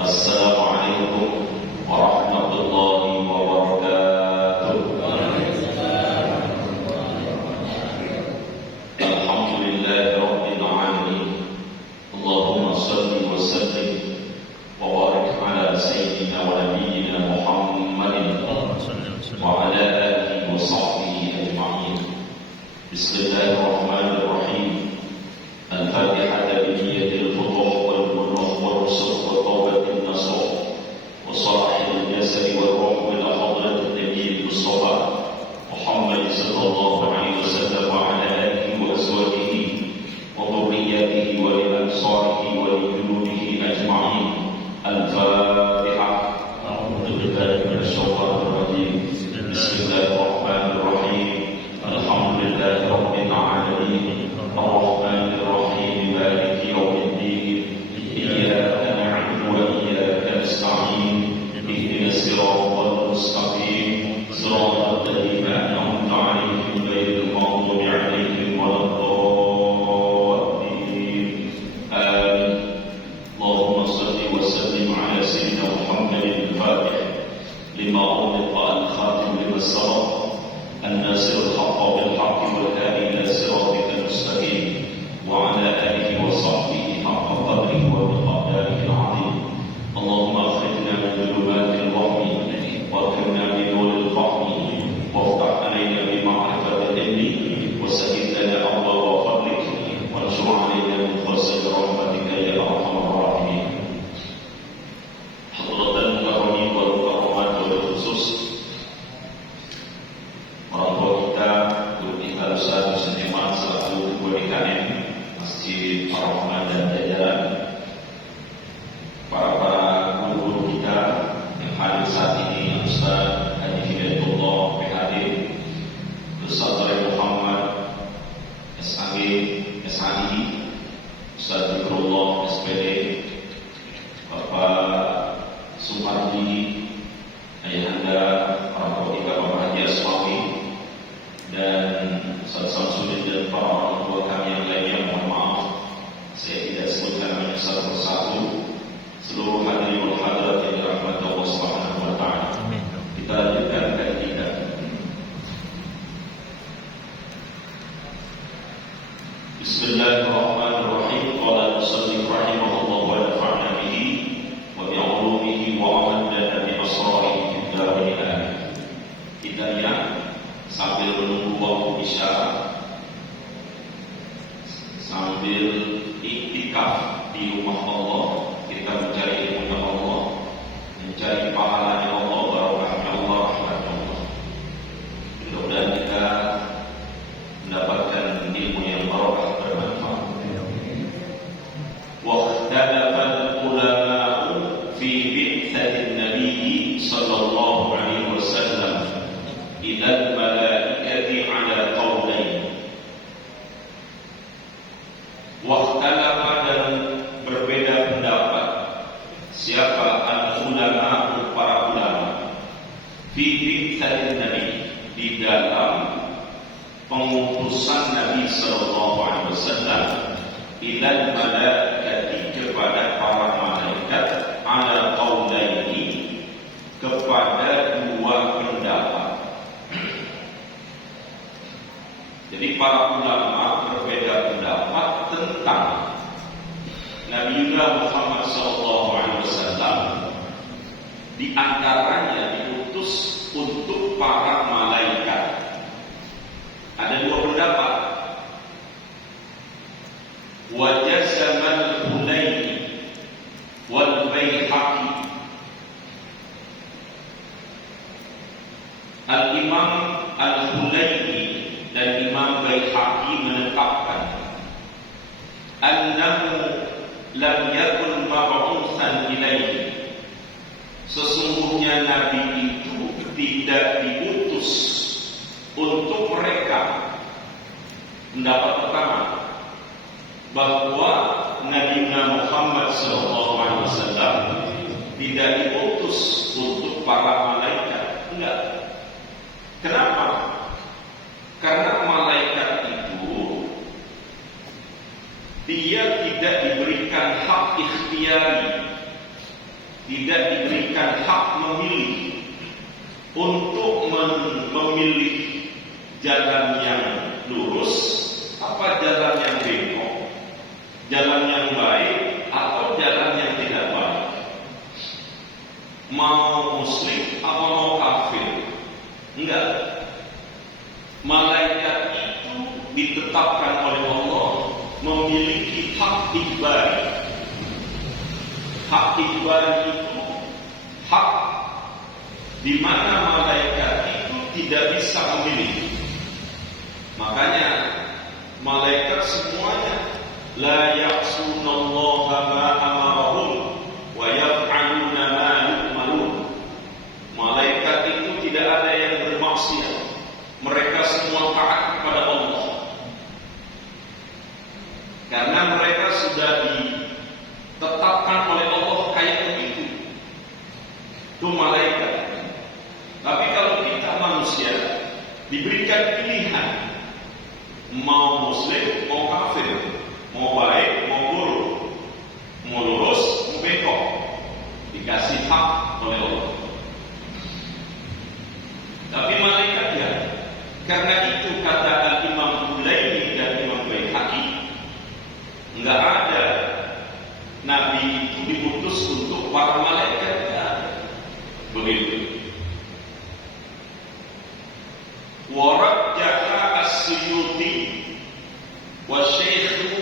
Assalamualaikum warahmatullahi wabarakatuh. Alhamdulillahi rabbil alamin. Allahumma salli wa sallim wa barik ala sayyidina wa nabiyyina Muhammadin wa ala alihi wa sahbihi ajma'in. Bismillahirrahmanirrahim. Al-Fatihah bi niyatil futuh wal bulugh wal rusuk wa tawbatin nasuh wa salahil jasad wal ruh ila hadratin nabiyil mustafa Muhammad sallallahu alaihi wasallam wa ala alihi wa azwajihi wa dhurriyyatihi wa li ansarihi wa li junudihi ajma'in. Al-Fatihah. A'udzu billahi minasy syaithanir rajim. Bismillahirrahmanirrahim. Alhamdulillahi rabbil alamin. Ar-Rahmanir Rahim. Maliki yaumiddin. Iyyaka na'budu wa iyyaka nasta'in. Ihdinas siratal mustaqim. Siratal ladzina an'amta 'alaihim ghairil maghdubi 'alaihim waladdallin. Amin. Allahumma shalli wa sallim 'ala sayyidina Muhammadin al-Fatih lima ughliqa al-khatim lima sabaq الناصر الحق بالحق والهادي إلى صراطك المستقيم وعلى آله وصحبه حق قدره ومقداره العظيم. اللهم أخرجنا من ظلمات الوهم وأكرمنا بنور الفهم وافتح علينا بمعرفة العلم وسهل لنا أبواب فضلك وانشر علينا من فضل رحمتك يا أرحم الراحمين. حضرة المكرمين والمكرمات وبالخصوص orang tua kita, guru kita, Ustaz Musliman selaku Ketua DKM Masjid Ar-Rahman dan jajaran, para guru kita yang hadir saat ini, Ustaz Haji Hidayatullah PhD, Ustaz Tarek Muhammad SAG, SAI, Ustaz Zikrullah SPD, Bapak Sumardi, Ayahanda orang tua kita Bapak Haji Asmawi, dan Ustaz Samsudin dan para orang tua kami yang lainnya. Mohon maaf saya tidak sebutkan namanya satu persatu. Seluruh hadirin wal hadirat yang dirahmati Allah Subhanahu wa taala. Kita lanjutkan kajian kita. Bismillahirrahmanirrahim. Qala al-musannif rahimahullah wa nafa'na bihi wa bi 'ulumihi wa amadna bi asrarihi fid darin amin. Kita lihat sambil menunggu waktu isya, sambil iktikaf di rumah Allah, kita mencari ilmunya Allah, mencari pahalanya Allah, barokahnya Allah, rahmatnya Allah. Mudah-mudahan kita mendapatkan ilmu yang barokah bermanfaat. Wa ikhtalafa al-ulama'u fi bi'tsatin Nabi sallallahu alaihi wasallam ila al-malaikati ala qawlain. Wakhtalafa, dan berbeda pendapat siapa al-ulama, para ulama, fi bi'tsatin Nabi, di dalam pengutusan Nabi sallallahu alaihi wasallam ila al-malaikati, kepada para malaikat, ala qawlaini, kepada dua pendapat. Jadi para ulama berbeda pendapat tentang Nabi Muhammad SAW. Di antaranya diutus untuk para malaikat. Ada dua pendapat. Wa jazamal Hulaini wal Baihaqi. Al-Imam Al-Hulaini dan Imam Baihaqi menetapkan annahu lam yakun mab'utsan ilaihi, sesungguhnya Nabi itu tidak diutus untuk mereka. Pendapat pertama, bahwa Nabi Muhammad SAW tidak diutus untuk para malaikat. Enggak. Kenapa? Karena malaikat itu dia tidak diberikan hak ikhtiyari tidak diberikan hak memilih untuk memilih jalan yang lurus apa jalan yang bengkok, jalan yang baik atau jalan yang tidak baik, mau muslim atau mau kafir. Enggak. Malaikat itu ditetapkan oleh Allah memiliki hak ikbari. Hak ikbari itu hak di mana malaikat itu tidak bisa memilih. Makanya malaikat semuanya la ya'sunallaha ma amarahum wa yaf'aluna ma yu'marun. Malaikat itu tidak ada yang bermaksiat. Mereka semua taat kepada Allah. Karena mereka sudah ditetapkan oleh Allah kayak begitu. Itu malaikat. Tapi kalau kita manusia diberikan pilihan, mau muslim, mau kafir, mau baik, mau buruk, mau lurus, mau bengkok, dikasih hak oleh Allah. Tapi malaikat ya, karena itu kata Al-Imam Hulaini dan Imam Baihaqi, enggak ada Nabi itu diutus untuk para malaikat ya. Begitu. Warajjaha As-Suyuti wa Syekh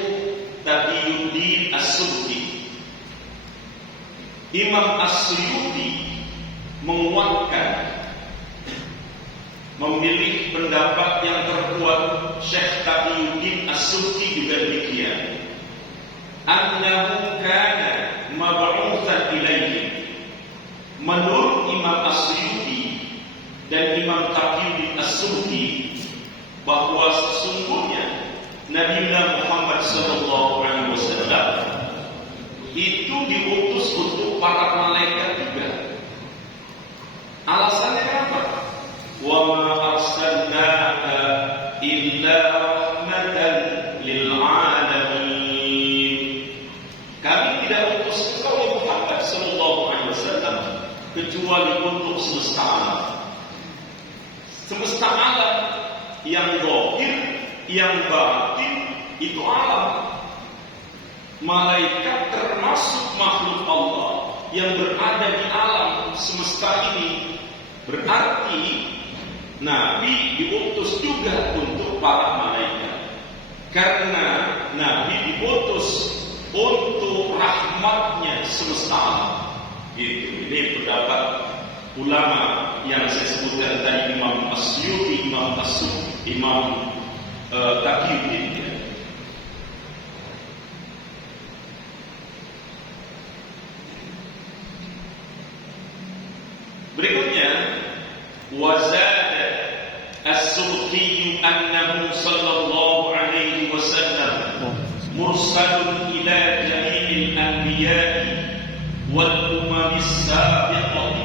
Taqiyuddin As-Subki. Imam As-Suyuti menguatkan, memilih pendapat yang terkuat. Syekh Taqiyuddin As-Subki juga demikian. Annahu kana mab'utsan ilaihi. Menurut Imam As-Suyuti dan Imam Taqiyuddin As-Subki bahwa sesungguhnya Nabi Muhammad SAW itu diutus untuk para malaikat juga. Alasannya apa? Wa ma arsalnaka illa rahmatan lil alamin. Kami tidak utus engkau Muhammad SAW kecuali untuk semesta alam. Semesta alam yang zahir, yang batin itu alam. Malaikat termasuk makhluk Allah yang berada di alam semesta ini. Berarti Nabi diutus juga untuk para malaikat. Karena Nabi diutus untuk rahmatnya semesta alam. Gitu. Ini pendapat ulama yang saya sebutkan tadi, Imam As-Suyuti, Imam As-Subki, Imam Taqiyuddin. Berikutnya, wazada As-Subki annahu sallallahu alaihi wasallam mursalun ila jami'il anbiya'i wal umamis sabiqati.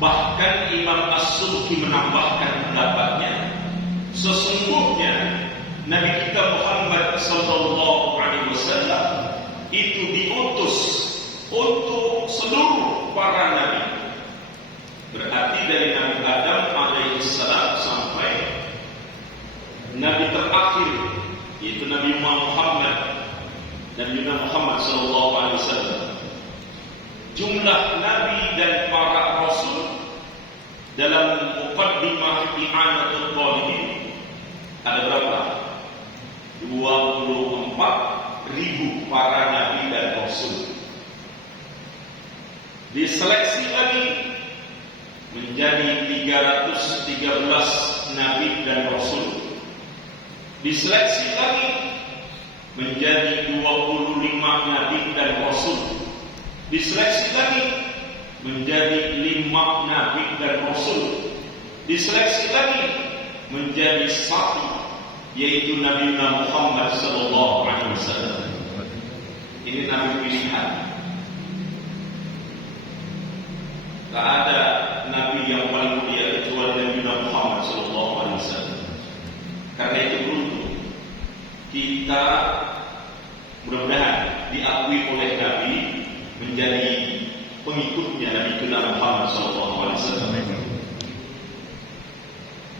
Bahkan Imam As-Subki menambahkan pendapatnya, sesungguhnya Nabi kita Muhammad sallallahu alaihi wasallam itu diutus untuk seluruh para nabi. Berarti dari Nabi Adam alaihissalam sampai Nabi terakhir, yaitu Nabi Muhammad sallallahu alaihi wasallam. Jumlah nabi dan para rasul dalam muqaddimah I'anatul Talibin ada berapa? 24.000 para nabi dan rasul. Diseleksi lagi menjadi 313 nabi dan rasul. Diseleksi lagi menjadi 25 nabi dan rasul. Diseleksi lagi menjadi 5 nabi dan rasul. Diseleksi lagi menjadi 1, yaitu Nabi Muhammad sallallahu alaihi wasallam. Ini nabi pilihan. Tak ada nabi yang paling mulia kecuali Nabi Muhammad sallallahu alaihi wasallam. Karena itu beruntung kita mudah-mudahan diakui oleh Nabi menjadi pengikutnya Nabi kita Muhammad SAW.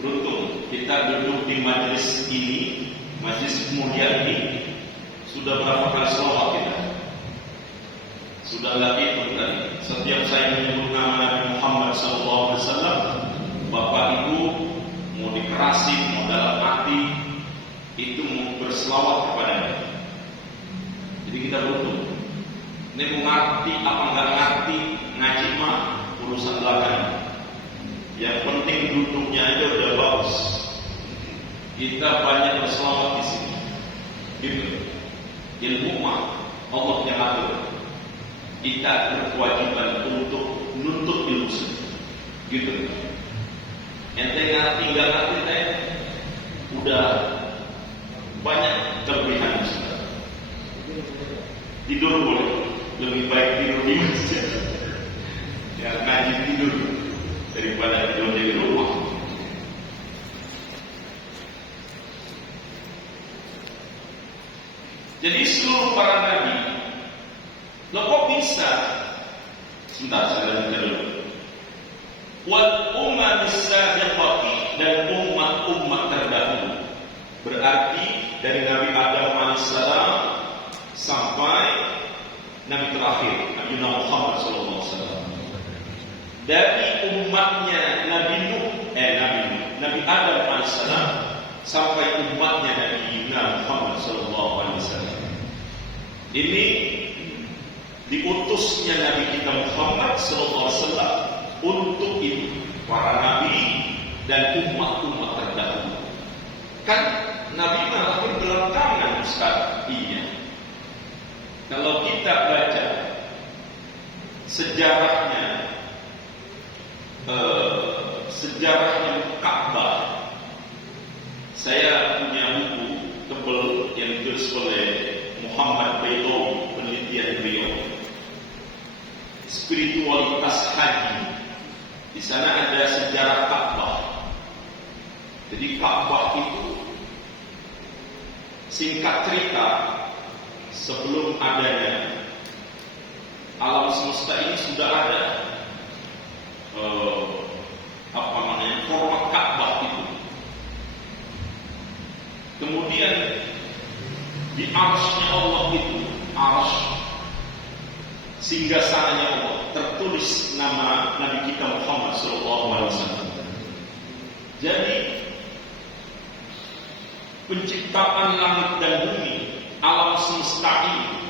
Beruntung kita duduk di majelis ini, majelis mulia ini. Sudah berapa kali selawat kita? Sudah nggak hitung tadi. Setiap saya menyebut nama Nabi Muhammad SAW, Bapak Ibu mau dikerasin, mau dalam hati, itu mau berselawat kepadanya. Jadi kita beruntung. Ini mau ngerti apa nggak ngerti, ngaji mah urusan belakang. Yang penting duduknya aja udah bagus. Kita banyak berselawat di sini. Gitu. Ilmu mah Allah yang atur. Kita berkewajiban untuk nuntut ilmu sendiri. Gitu. Ente ngerti nggak ngerti teh, udah banyak kelebihan. Tidur boleh, lebih baik tidur di masjid. Ya ngaji tidur daripada tidur di rumah. Jadi seluruh para nabi, lo kok bisa? Sebentar saya lanjutkan dulu. Wal umat as-sabiqati, dan umat-umat terdahulu. Berarti dari Nabi Adam alaihissalam sampai Nabi terakhir Nabi Muhammad SAW. Dari umatnya Nabi Adam alaihissalam sampai umatnya Nabi Muhammad SAW. Ini diutusnya Nabi kita Muhammad SAW untuk itu para nabi dan umat-umat terdahulu. Kan Nabi lahir belakangan Ustaz. Iya. Kalau kita baca sejarahnya Ka'bah, saya punya buku tebal yang ditulis oleh Muhammad Baidowi, penelitian beliau, spiritualitas haji. Di sana ada sejarah Ka'bah. Jadi Ka'bah itu singkat cerita, sebelum adanya alam semesta ini sudah ada format Ka'bah itu. Kemudian di arsy-Nya Allah itu, arsy singgasananya Allah, tertulis nama Nabi kita Muhammad SAW. Jadi penciptaan langit dan bumi, alam semesta ini,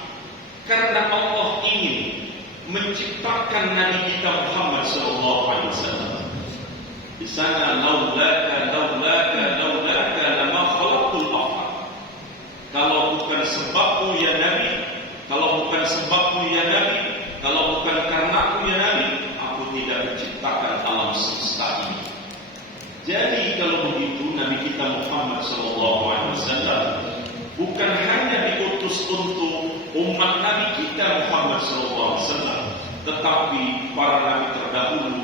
karena Allah ingin menciptakan Nabi kita Muhammad SAW. Di sana laulaka lama khalaqtul afaq. Kalau bukan sebabmu ya Nabi, kalau bukan sebabmu ya Nabi, kalau bukan karenaku ya Nabi, aku tidak menciptakan alam semesta ini. Jadi kalau begitu Nabi kita Muhammad SAW bukan hanya diutus untuk umat Nabi kita Muhammad SAW, tetapi para nabi terdahulu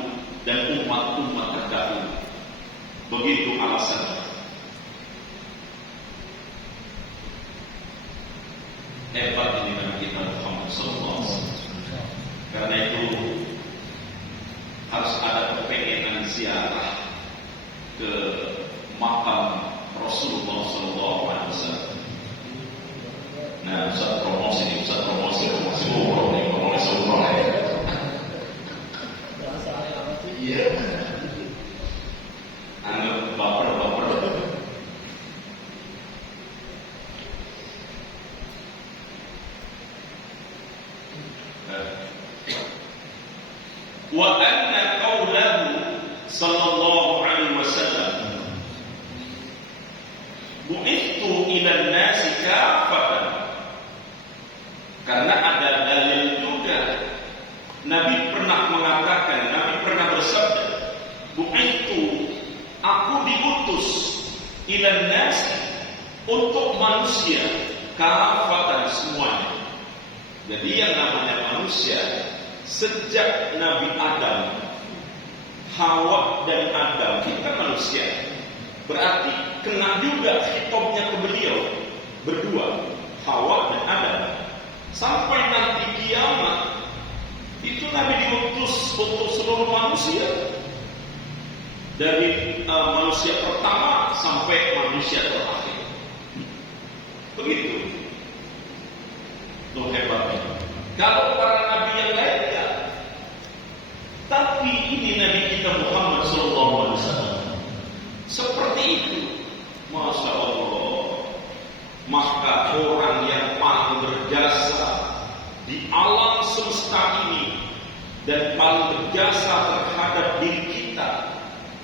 dan umat-umat terdahulu. Begitu alasannya. Hebat ini Nabi kita Muhammad SAW. Karena itu harus ada kepengenan ziarah ke makam Rasulullah SAW. Nah, Ustaz promosi umroh nih, promosi umroh. Iya. Anggap baper. Wa anna qawlahu sallallahu alaihi wasallam bu'ithu ila an-nasi kafatan. Karena ada dalil juga Nabi pernah mengatakan, Nabi pernah bersabda, bu'ithu, aku diutus ila an-nasi, untuk manusia kafatan semuanya. Jadi yang namanya manusia sejak Nabi Adam, Hawa dan Adam, kita manusia. Berarti kena juga khitabnya ke beliau berdua, Hawa dan Adam. Sampai nanti kiamat Nabi diutus untuk seluruh manusia, dari manusia pertama sampai manusia terakhir. Begitu. Tuh hebatnya. Kalau para nabi yang lainnya, tapi ini Nabi kita Muhammad SAW seperti itu, masya Allah. Maka orang yang paling berjasa di alam semesta ini dan paling berjasa terhadap diri kita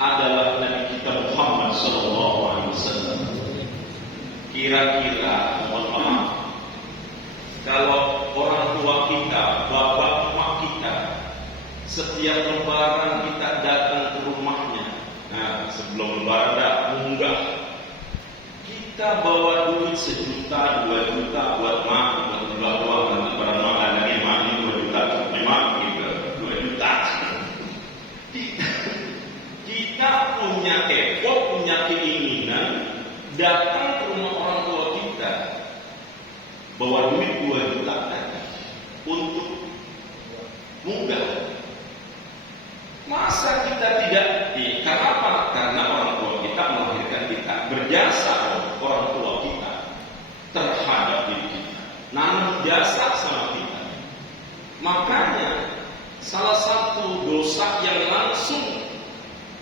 adalah Nabi kita Muhammad SAW. Kira-kira, mohon maaf, kalau orang tua kita, bapak emak kita, setiap lebaran kita datang ke rumahnya, nah sebelum lebaran munggah, kita bawa duit 1 juta, 2 juta buat mak, buat bawa nanti para mak ada yang mak 2 juta, 5 gitu, 2 juta. Kita punya effort, punya keinginan datang ke rumah orang tua kita, bawa duit 2 juta tadi untuk munggah. Masa kita tidak? Kenapa? Karena orang tua kita melahirkan kita, berjasa orang tua kita terhadap diri kita, nanam jasa sama kita. Makanya salah satu dosa yang langsung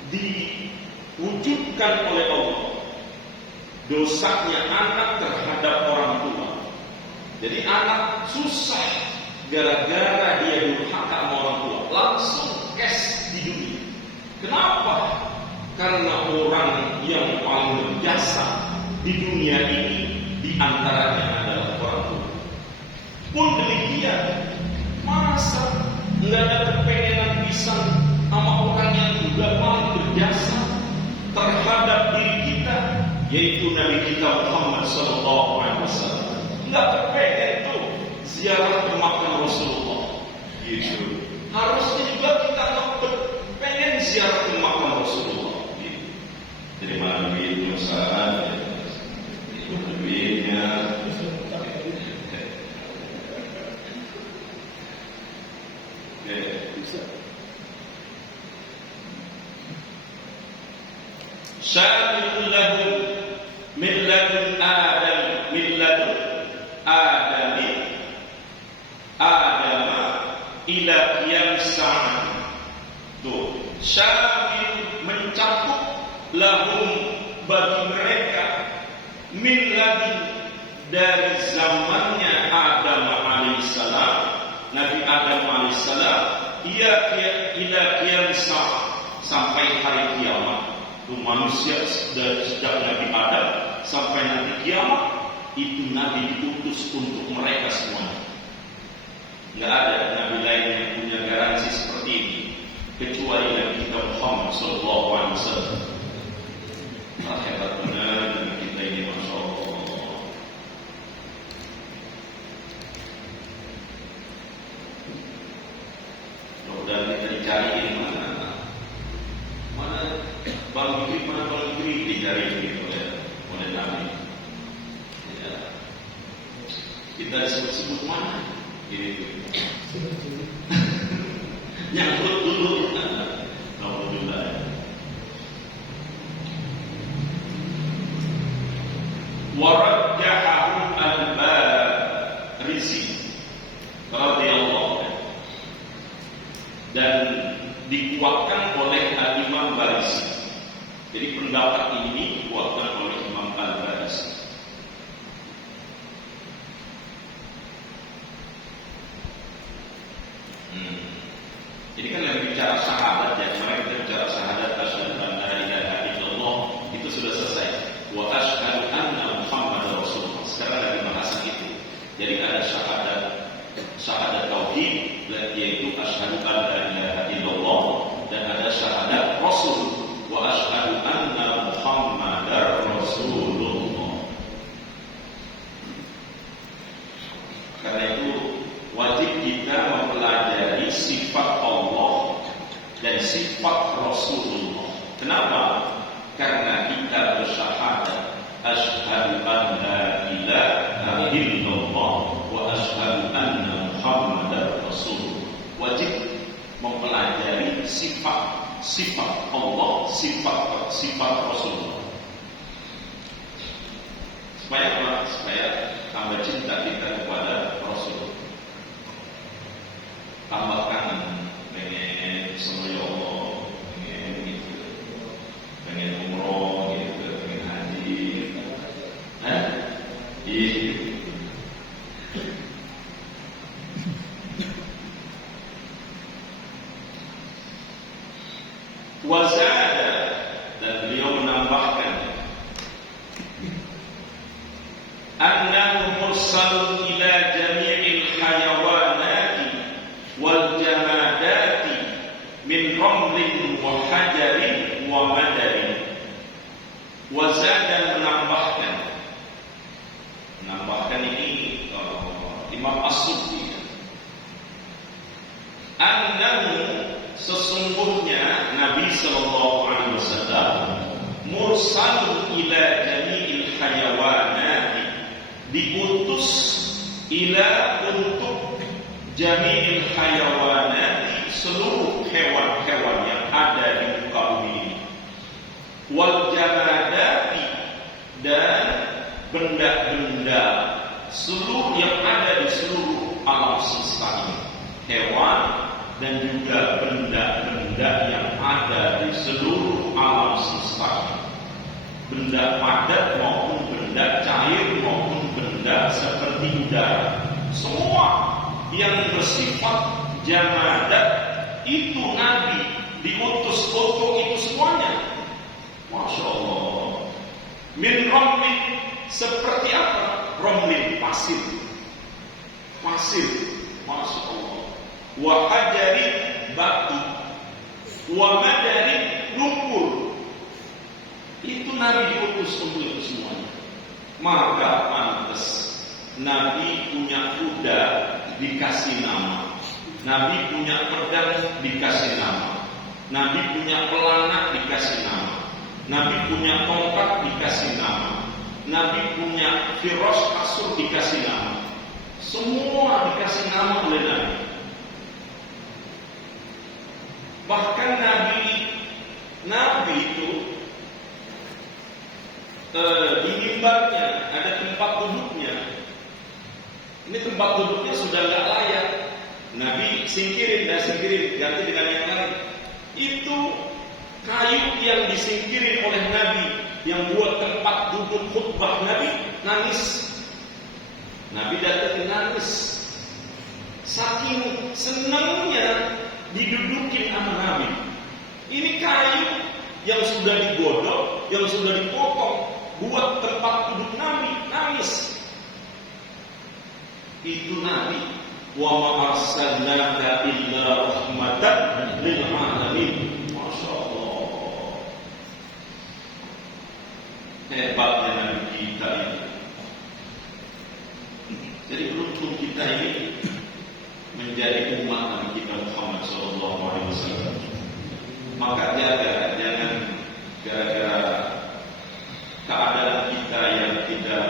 diwujudkan oleh Allah, dosanya anak terhadap orang tua. Jadi anak susah gara-gara dia durhaka sama orang tua, langsung cash di dunia. Kenapa? Karena orang yang paling berjasa di dunia ini diantaranya adalah orang tua. Pun demikian, masa nggak ada kepengenan pisah sama orang yang juga paling berjasa terhadap diri kita, yaitu Nabi kita Muhammad SAW. Nggak kepengen tuh ziarah ke makam Rasulullah, gitu. Harusnya juga kita pengen ziarah ke makam Rasulullah, gitu. Jadi mana duitnya saat, duitnya. Syamil lahum min ladun Adam, min ladun Adam ila qiyam sa'ah. Tuh, syamil mencakup lahum bagi mereka min ladun dari zamannya Adam alaihissalam, Nabi Adam alaihissalam, ila qiyam sa'ah, sampai hari kiamat. Itu manusia dari sejak Nabi Adam sampai nanti kiamat, itu Nabi diutus untuk mereka semuanya. Nggak ada Nabi lain yang punya garansi seperti ini kecuali Nabi kita Muhammad SAW. Nah, hebat benar dengan kita ini, masya Allah. Mudah kita dicari mana Bang Fikri dicari gitu ya, oleh Nabi. Ya. Kita disebut-sebut mana? Gitu. Nyangkut dulu. Alhamdulillah. Warajjahu al-Barisi radhiyallahu anhu, dan dikuatkan oleh Imam Barisi. Jadi pendapat ini dikuatkan oleh Imam Al-Barisi. Jadi kan yang bicara syahadat, ya kemarin kita bicara syahadat, asyhadu an la ilaha illallah, itu sudah selesai. Wa asyhadu anna Muhammadar Rasulullah. Sekarang lagi bahasan itu. Jadi ada syahadat tauhid, yaitu asyhadu an la ilaha illallah, dan ada syahadat Rasul. Wa asyhadu anna Muhammadar Rasulullah. Karena itu wajib kita mempelajari sifat Allah dan sifat Rasulullah. Kenapa? Karena kita bersyahadat asyhadu an la ilaha illallah wa asyhadu anna Muhammadar Rasulullah. Wajib sifat Allah, sifat Rasulullah. Supaya apa? Supaya tambah cinta kita kepada Rasul, tambah kangen, pengen sama ya Allah, pengen gitu, pengen umroh gitu, pengen haji, gitu. Wazada, dan beliau menambahkan, annahu mursalun ila jami'il hayawanati wal jamadati min ramlin wa hajarin wa madarin. Wazada menambahkan ini Imam As-Suddi, annahu, sesungguhnya Nabi sallallahu alaihi wasallam mursalun ila jami'il hayawanati, diutus untuk jami'il hayawanati, seluruh hewan-hewan yang ada di muka bumi ini, wal jamadati, dan benda-benda seluruh yang ada di seluruh alam semesta ini, hewan dan juga benda-benda yang ada di seluruh alam semesta ini, benda padat maupun benda cair maupun benda seperti udara, semua yang bersifat jamadat itu Nabi diutus untuk itu semuanya. Masya Allah. Min romlin, seperti apa? Romlin, pasir. Masya Allah. Wa hajarin, batu. Wa madarin, lumpur. Itu Nabi diutus untuk itu semuanya. Maka pantas Nabi punya kuda dikasih nama, Nabi punya pedang dikasih nama, Nabi punya pelana dikasih nama, Nabi punya tongkat dikasih nama, Nabi punya firas kasur dikasih nama. Semua dikasih nama oleh Nabi. Bahkan Nabi itu di mimbarnya ada tempat duduknya. Ini tempat duduknya sudah nggak layak. Nabi singkirin, ganti dengan yang lain. Itu kayu yang disingkirin oleh Nabi, yang buat tempat duduk khutbah Nabi, nangis. Nabi datang nangis. Saking senangnya didudukin sama Nabi. Ini kayu yang sudah digodok, yang sudah dipotong, buat tempat duduk Nabi, nangis. Itu Nabi. Wa ma arsalnaka illa rahmatan lil alamin. Masya Allah. Hebatnya Nabi kita ini. Jadi beruntung kita ini menjadi umat Nabi kita Muhammad sallallahu alaihi wasallam. Maka jangan gara-gara keadaan kita yang tidak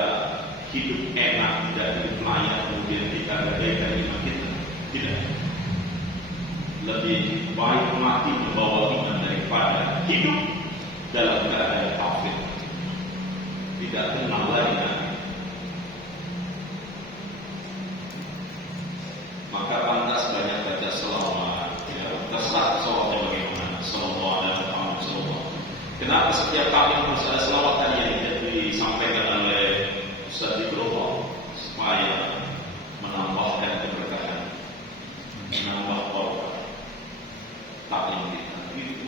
hidup enak, tidak hidup layak, kemudian kita gadaikan iman kita. Tidak. Lebih baik mati membawa iman daripada hidup dalam keadaan kafir, tidak kenal lagi. Maka pantas banyak baca selawat. Ya, terserah selawatnya bagaimana. Sallallahu alaihi wasallam. Kenapa setiap kali harus ada selawat tadi yang disampaikan oleh Ustaz Ibrahim, supaya menambahkan keberkahan, menambah barokah taklim kita. Gitu.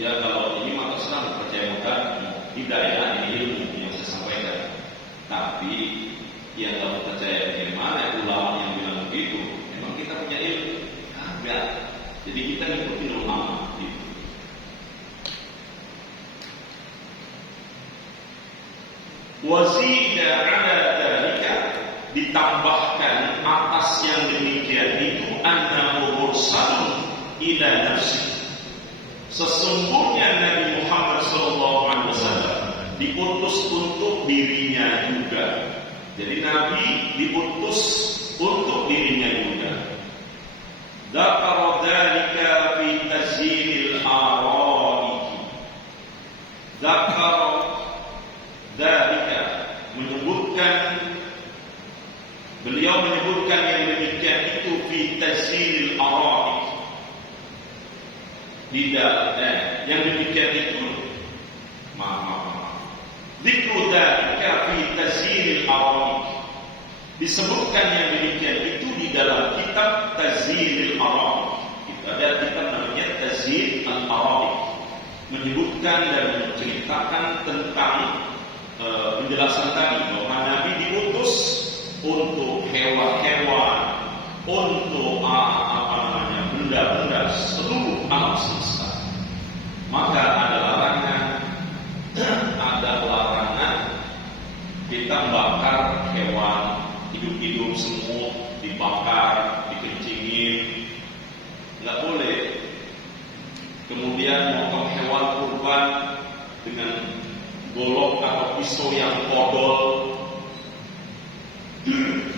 Ya kalau ini maka serang percaya bukan tidak ya, ini ilmu yang saya sampaikan. Tapi yang kalau percaya bagaimana ulama yang bilang begitu, memang kita punya ilmu. Enggak. Jadi kita ngikutin ulama gitu. Wazida ala dzalika, ditambahkan atas yang demikian itu, annahu mursalun ila nafsi. Sesungguhnya Nabi Muhammad SAW diutus untuk dirinya juga. Jadi Nabi diutus untuk dirinya juga. Dzakara dzalika fi tazyinil araiki. Dzakara dzalika beliau menyebutkan yang demikian itu fi tazyinil araiki. Yang demikian itu dzikru dzalika fi tazyinil araiki. Disebutkan yang demikian itu di dalam kitab Tazyinul Araik. Ada kitab namanya Tazyinul Araik, menyebutkan dan menceritakan tentang penjelasan tadi bahwa Nabi diutus untuk hewan-hewan, untuk benda-benda seluruh alam semesta. Maka ada larangan kita membakar hewan hidup-hidup, semut dibakar, dikencingin, nggak boleh. Kemudian motong hewan kurban dengan golok atau pisau yang kodol.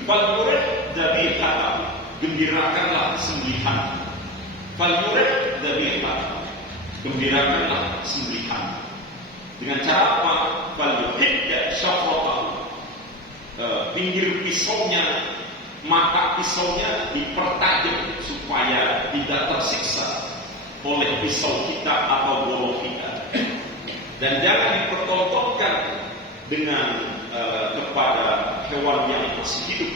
Falyurih dzabihah, gembirakanlah sembelihan. Falyurih dzabihah, gembirakanlah sembelihan. Dengan cara apa? Falyuhidda syafratahu, pinggir pisaunya, mata pisaunya dipertajam supaya tidak tersiksa oleh pisau kita atau golok kita. Dan jangan dipertontonkan dengan kepada hewan yang masih hidup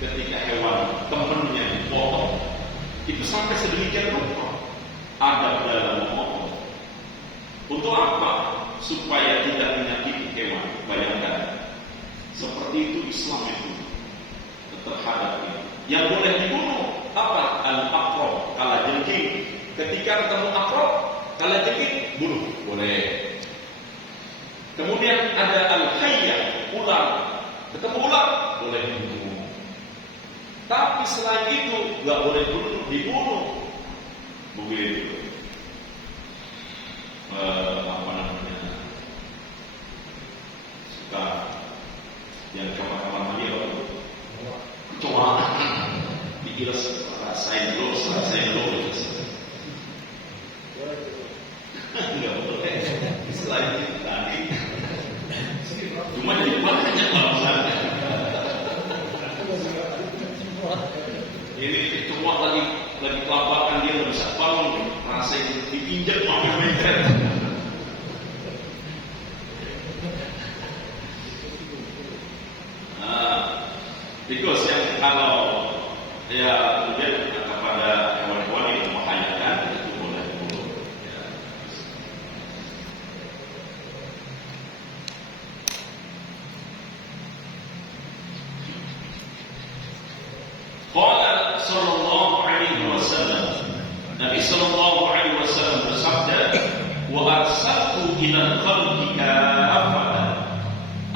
ketika hewan temannya dipotong. Itu sampai sedemikian rupa ada dalam memotong. Untuk apa? Supaya tidak menyakiti hewan. Bayangkan, seperti itu Islam itu terhadap ini. Yang boleh dibunuh apa? Al-aqrab, kalajengking. Ketika ketemu aqrab, kalajengking, bunuh, boleh. Kemudian ada al-hayyah, ular. Ketemu ular, boleh dibunuh. Tapi selain itu nggak boleh dibunuh. Begitu. Suka yang kamar-kamar dia kecoa diiras, rasain dulu nggak boleh. Selain itu tadi cuma jadi banyak alasannya. Ini kecoa lagi kelabakan, dia nggak bisa bangun, rasain dipinjak mampir-mampir. Tikus yang kalau ya kemudian kepada hewan-hewan yang membahayakan itu boleh dibunuh. Ya. Qala sallallahu alaihi wasallam, Nabi sallallahu alaihi wasallam bersabda, wa arsaltu ila khalqi kafatan,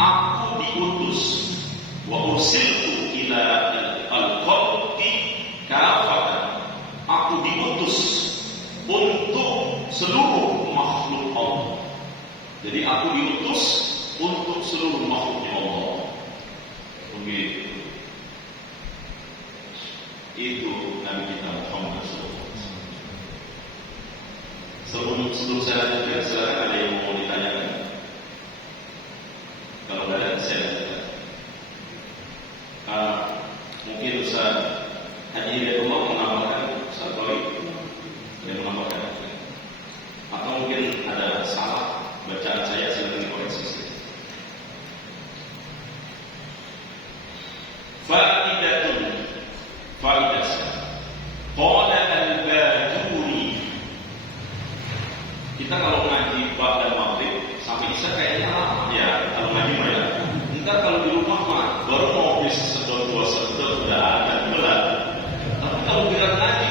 aku diutus, wa ursiltu ila al-khalqi kafatan, aku diutus untuk seluruh makhluk Allah. Jadi aku diutus untuk seluruh makhluknya Allah. Begitu. Itu Nabi kita Muhammad SAW. Sebelum saya lanjutkan, silakan ada yang mau ditanyakan. Kalau ada, saya lanjutkan. Mungkin Ustaz Haji Hidayatullah menambahkan satu lagi, yang menambahkan, atau mungkin ada salah bacaan saya, silakan dikoreksi. Faidah. Qala al-Bajuri. Kita kalau ngaji bab dan maghrib sampai isya kayaknya lama ya, kalau ngaji mah ya. Entar kalau di rumah mah baru mau bisa sedot dua sedot udah ada berat. Tapi kalau kita ngaji,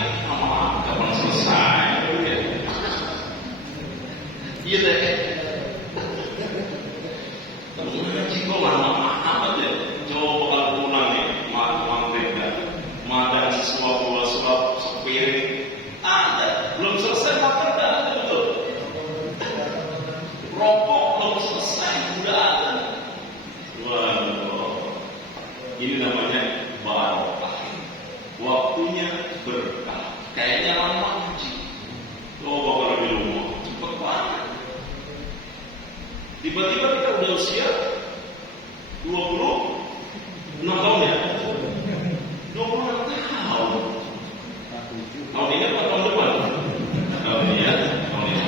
kapan selesai? Iya deh. Kalau ngaji kok lama amat ya. Coba kalau pulang nih, maghrib ya, makan sesuatu sepiring, ada belum selesai makan dah, betul. Rokok belum selesai udah ada. Waduh, ini namanya barokah. kayaknya lama ngaji. Kalau di rumah cepet banget. Tiba-tiba kita udah usia 26 tahun ya. 26 tahun. Tahun ini atau tahun depan? Tahun ini ya. Tahun ini.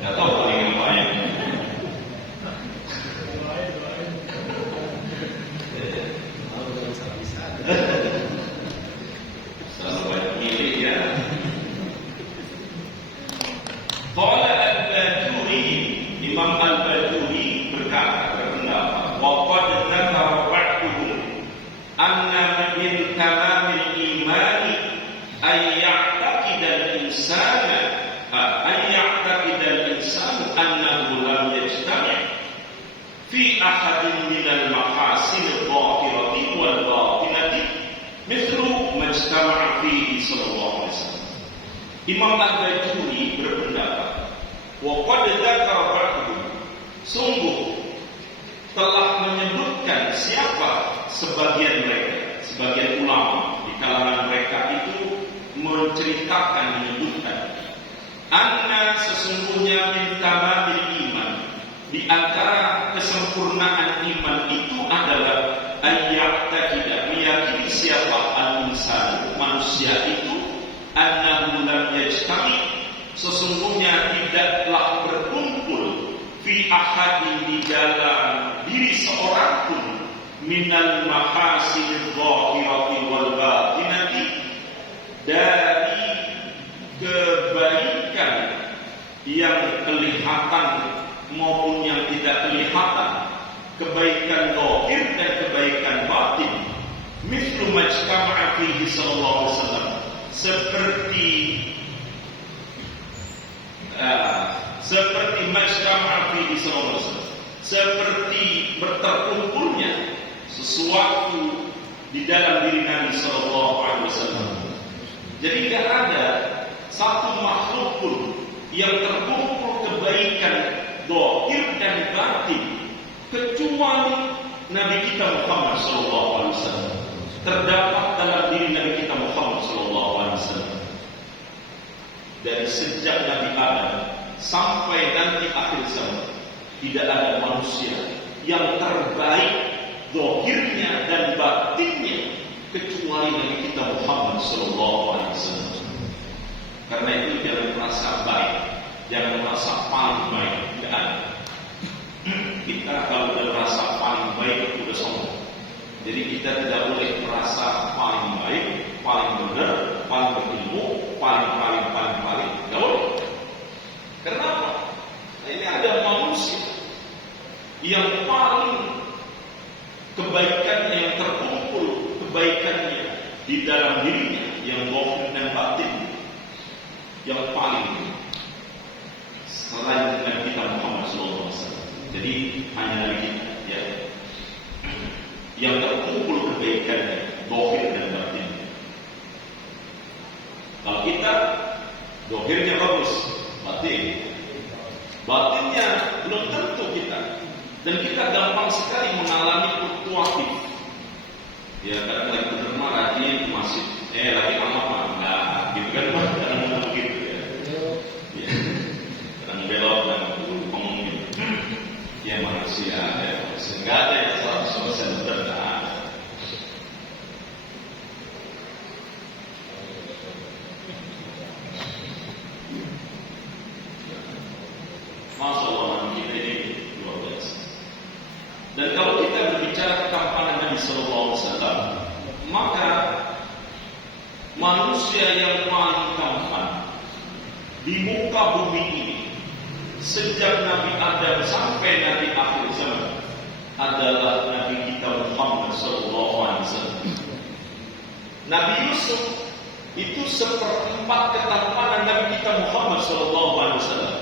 Gak tahu tahun ini ngapain. Selalu banyak milih ya. Qala al-Bajuri, Imam al-Bajuri berpendapat, wa qad dzakara ba'duhum anna min tamamil imani ay ya'taqida al-insana annahu lam yajtami' fi ahadin min al-mahasin adh-dhahirati wal batinati mithlu majtama'a fihi sallallahu alaihi wasallam. Imam al-Bajuri berpendapat, wa qad dzakara ba'duhum, sungguh telah menyebutkan siapa sebagian mereka, sebagian ulama di kalangan mereka itu menyebutkan anna sesungguhnya min tamamil iman, di antara kesempurnaan iman itu adalah ayyaqtaqida, meyakini siapa al-insan, manusia itu, annahu lam yajtami, sesungguhnya tidaklah berkumpul fi ahadin, di dalam diri seorang pun, minal mahasinil dhahirati wal batinati, dari kebaikan yang kelihatan maupun yang tidak kelihatan, kebaikan zahir dan kebaikan batin, mithlu majtama'a fihi sallallahu alaihi wasallam, seperti majtama'a fihi sallallahu alaihi wasallam, seperti berterkumpulnya sesuatu di dalam diri Nabi sallallahu alaihi wasallam. Jadi tidak ada satu makhluk pun yang terkumpul kebaikan zahir dan batin kecuali Nabi kita Muhammad sallallahu alaihi wasallam. Terdapat dalam diri Nabi kita Muhammad sallallahu alaihi wasallam. Dari sejak Nabi Adam sampai nanti akhir zaman, tidak ada manusia yang terbaik zahirnya dan batinnya kecuali Nabi kita Muhammad sallallahu alaihi wasallam. Karena itu jangan merasa baik, jangan merasa paling baik, tidak ada. Kita kalau udah merasa paling baik itu udah sombong. Jadi kita tidak boleh merasa paling baik, paling benar, paling berilmu, paling. Tidak boleh. Kenapa? Nah, ini ada manusia yang paling kebaikannya, yang terkumpul kebaikannya di dalam dirinya, yang zahir dan batin, yang paling selain dengan kita Muhammad sallallahu alaihi wasallam. Jadi hanya dari kita ya yang terkumpul kebaikannya zahir dan batin. Kalau kita zahirnya bagus, batinnya belum tentu kita, dan kita gampang sekali mengalami fluktuatif. Ya kadang lagi benar lagi itu masih lagi apa nah gitu kan, kadang begitu ya. Ya. Kadang belok dan ngomong gitu. Ya manusia ya, enggak ada yang 100% benar. Masya Allah, kita ini luar biasa. Dan kalau kita berbicara ketampanan Nabi sallallahu alaihi wasallam, maka manusia yang paling tampan di muka bumi ini sejak Nabi Adam sampai Nabi akhir zaman adalah Nabi kita Muhammad sallallahu alaihi wasallam. Nabi Yusuf itu seperempat ketampanan Nabi kita Muhammad sallallahu alaihi wasallam.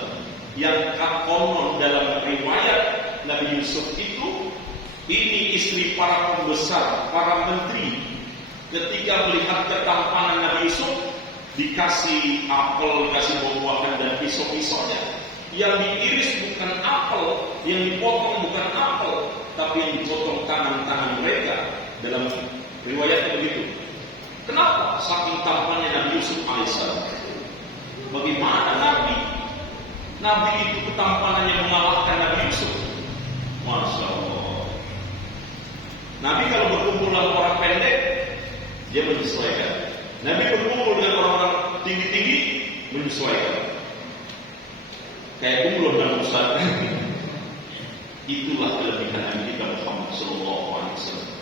Yang konon dalam riwayat Nabi Yusuf itu, ini istri para pembesar, para menteri, ketika melihat ketampanan Nabi Yusuf, dikasih apel, dikasih buah-buahan dan pisau-pisaunya. Yang diiris bukan apel, yang dipotong bukan apel, tapi yang dipotong tangan-tangan mereka. Dalam riwayatnya begitu. Kenapa? Saking tampannya Nabi Yusuf alaihissalam. Bagaimana Nabi? Nabi itu ketampanannya mengalahkan Nabi Yusuf. Masya Allah. Nabi kalau berkumpul dengan orang pendek, dia menyesuaikan. Nabi berkumpul dengan orang-orang tinggi-tinggi, menyesuaikan. Kayak kumlon dan Ustaz. Itulah kelebihan Nabi kita Muhammad Sallallahu Alaihi Wasallam.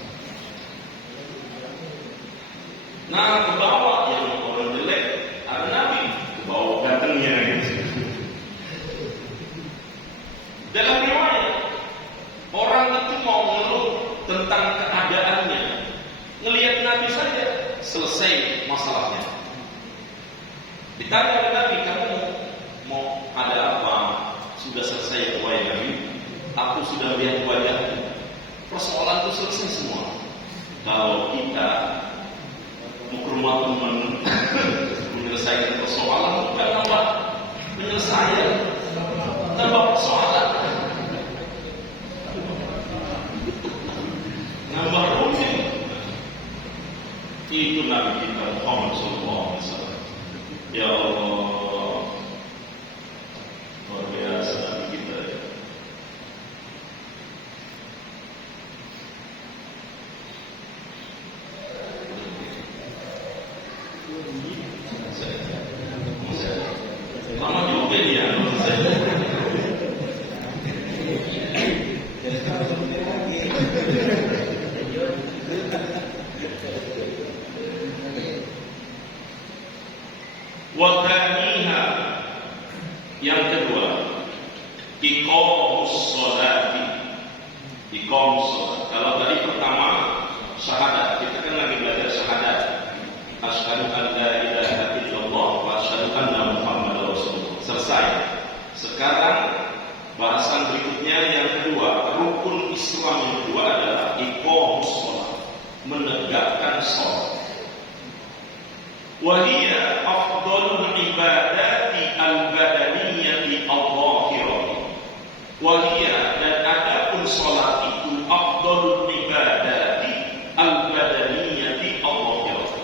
Nah, ke bawah yang orang jelek ada Nabi, ke bawah gantengnya gitu. Dalam riwayat, orang itu mau mengeluh tentang keadaannya, ngelihat Nabi saja selesai masalahnya. Ditanya oleh Nabi, kamu mau ada apa? Sudah selesai wahai Nabi? Aku sudah lihat wajahmu. Persoalan itu selesai semua. Kalau kita mau ke rumah teman menyelesaikan persoalan, bukan nambah penyelesaian, nambah persoalan, nambah rumit. Itu Nabi kita Muhammad SAW. Ya Allah, luar biasa Nabi kita. Lama juga dia. Wathaniha, yang kedua, iqamus sholati. Iqamus sholat. Kalau tadi pertama syahadat, kita kan lagi belajar syahadat. Asyhadu an la ilaha illallah wa asyhadu anna Muhammadar Rasulullah. Selesai. Sekarang bahasan berikutnya yang kedua, rukun Islam yang kedua adalah iqamus sholat, menegakkan sholat. Wahia afdalul ibadati al-badaniyati al-zahirati. Wahia, dan adapun sholat itu afdalul ibadati al-badaniyati al-zahirati,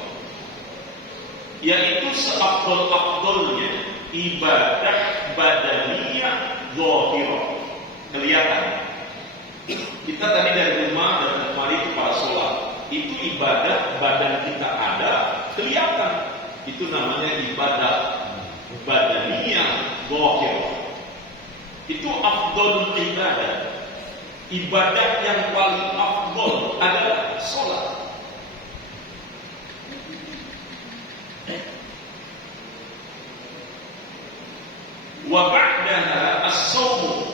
yaitu seafdal-afdalnya ibadah badaniyah zahirah, kelihatan. Kita tadi dari rumah dan kemari itu para sholat, itu ibadah badan kita ada, kelihatan. Itu namanya ibadah badaniyah zahirah. Itu afdalul ibadah. Ibadah yang paling afdal adalah sholat. Wa ba'daha as-shaum.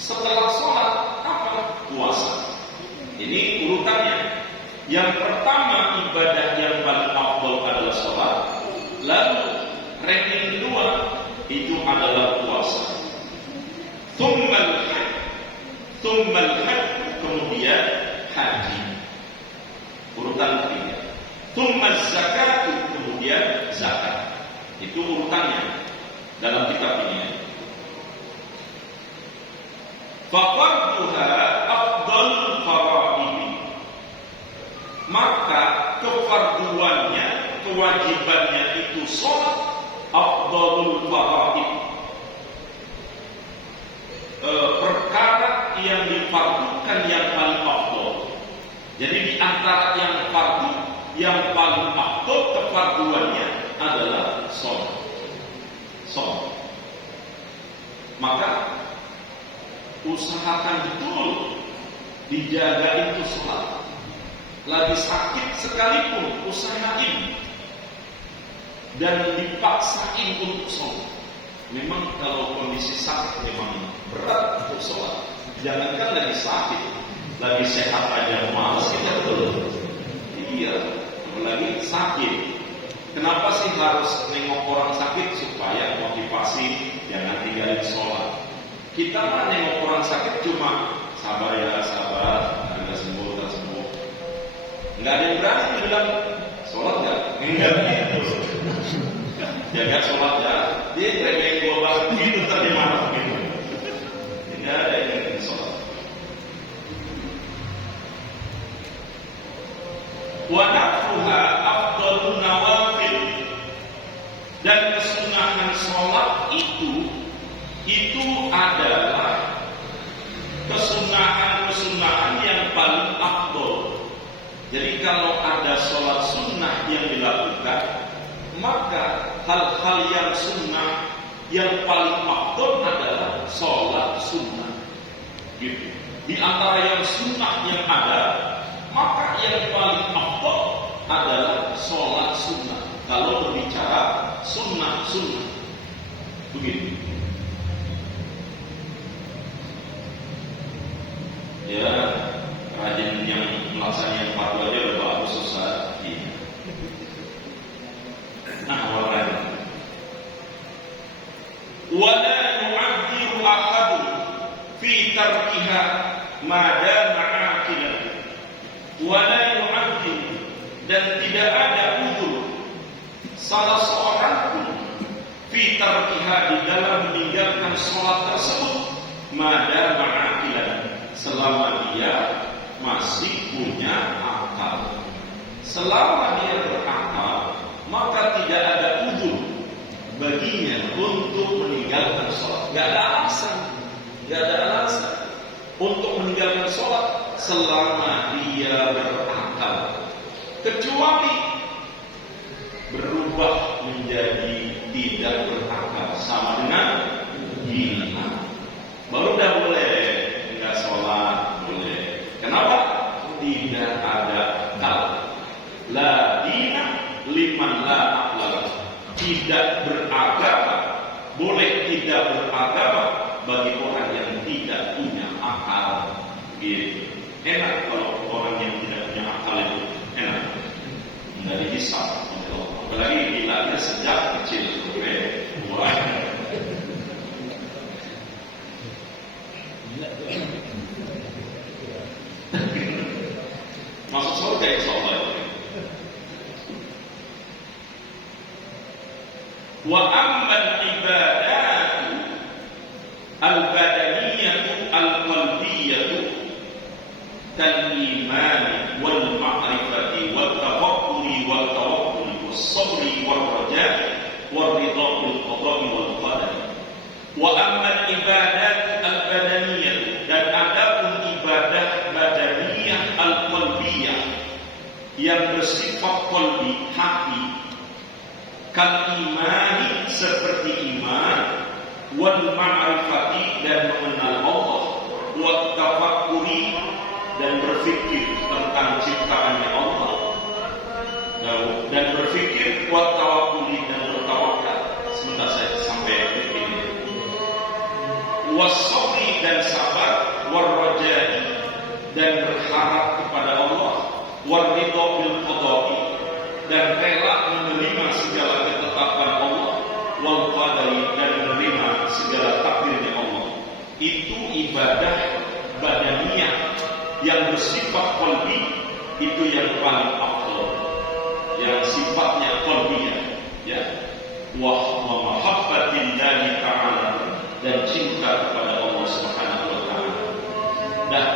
Setelah sholat apa? Puasa. Ini urutannya. Yang pertama ibadah yang paling afdal adalah sholat. Lalu ranking kedua itu adalah puasa. Tsummal hajj, kemudian haji. Urutan ketiga. Tsummal zakat, kemudian zakat. Itu urutannya dalam kitab ini. Fafarduha afdal faraidi. Maka kefarduannya, kewajibannya itu sholat afdalul faraid. Perkara yang difardukan yang paling afdal. Jadi di antara yang fardu, yang paling afdal kefarduannya adalah sholat. Sholat. Maka usahakan betul dijaga itu sholat. Lagi sakit sekalipun usahain dan dipaksain untuk sholat. Memang kalau kondisi sakit memang berat untuk sholat. Jangankan lagi sakit, lagi sehat aja malas kita betul. Iya, apalagi sakit. Kenapa sih harus nengok orang sakit? Supaya motivasi jangan tinggalin sholat. Kita mah nengok orang sakit cuma sabar ya, sabar, ada sembuh, tak sembuh. Enggak ada yang berani bilang sholat enggak? Enggak gitu. Jaga sholat ya, dia remehin gua banget gitu, ntar dia marah gitu. Enggak ada yang ngerti sholat. Wa nafruha afdalu itu adalah kesunahan-kesunahan yang paling afdol. Jadi kalau ada sholat sunnah yang dilakukan, maka hal-hal yang sunnah yang paling afdol adalah sholat sunnah. Gitu. Di antara yang sunnah yang ada, maka yang paling afdol adalah sholat sunnah. Kalau berbicara sunnah-sunnah, begitu. Ya, rajin yang melaksanakan fatwa aja udah bagus susah. Nah, warna. Wala yu'adhiru ahadun fi tarkiha ma dama aqilan. Wala yu'adhiru, dan tidak ada uzur salah seorang pun fi tarkiha, di dalam meninggalkan sholat tersebut, ma dama aqilan, selama dia masih punya akal. Selama dia berakal, maka tidak ada uzur baginya untuk meninggalkan sholat. Gak ada alasan untuk meninggalkan sholat selama dia berakal, kecuali berubah menjadi tidak berakal, sama dengan gila. Baru dah boleh nggak sholat, boleh. Kenapa? Tidak ada akal. La dina liman la aqla. Tidak beragama, boleh tidak beragama bagi orang yang tidak punya akal. Gitu. Enak kalau orang yang tidak punya akal itu enak, nggak dihisab. Apalagi bilangnya sejak kecil sampai tua. Masuk surga insyaallah. Wa ammal ibadatu al-badaniyatu al-qalbiyatu kal iman wal ma'rifati wat tafakkuri wat tawakkul was sabri war raja' war ridha bil qada'i wal qadar. Wa ammal ibadatu al-badaniyatu, dan adapun ibadah badaniyah al-qalbiyah yang bersifat qalbi, hati, kal imani, seperti iman, wal ma'rifati, dan mengenal Allah, wat tafakkuri, dan berfikir tentang ciptaannya Allah, dan berfikir, wat tawakkuli, dan bertawakal. Sebentar saya sampai di sini. Was-sabri, dan sabar, war raja'i, dan berharap kepada Allah, war ridha bil qada'i, dan rela menerima segala ketetapan Allah, wal qadari, dan menerima segala takdirnya Allah. Itu ibadah badaniyah yang bersifat qalbi, itu yang paling afdal, yang sifatnya qalbiyah, ya. Wa mahabbatillahi ta'ala, dan cinta kepada Allah Subhanahu wa ta'ala. Nah,